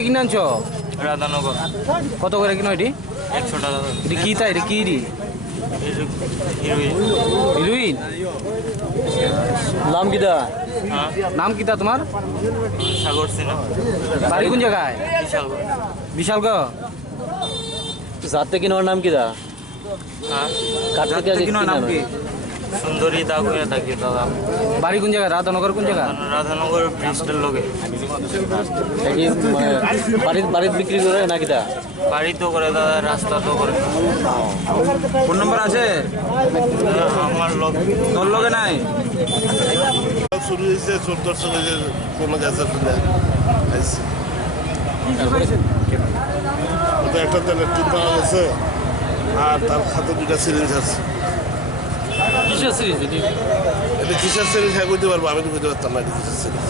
কিনাঞ্চ রাধানগর কত করে কিনো এটি? 100 টাকা। এটি কি তাই এটি কি হিরোইন? নাম কিতা? নাম কিতা তোমার? সাগর সিনহা। বাড়ি কোন জায়গায়? বিশালগড়। जाते की नाम किदा জাতটা কিনো নাম কি? সুন্দরী দা করে থাকি দাদা। বাড়ি কোন জায়গায়? রাধানগর কোন জায়গা? রাধানগর ব্রিজটার লগে। বাড়ি বাড়ি বিক্রি করে না কিদা বাড়ি তো করে দাদা, রাস্তা তো করে। ফোন নম্বর আছে? আমার লোক তোর লগে নাই? শুরু হয়েছে 1400 থেকে কোনো গাছের ফুলে আইছে। ওটা একটা তেলের টিন পাওয়া গেছে আর তার হাতে 2টা সিরিঞ্জ আছে। কিসের সিরিজ এটা কিসের সিরিঞ্জ হ্যাঁ করতে পারবো, আমি তো করতে পারতাম না এটা কিসের সিরিঞ্জ।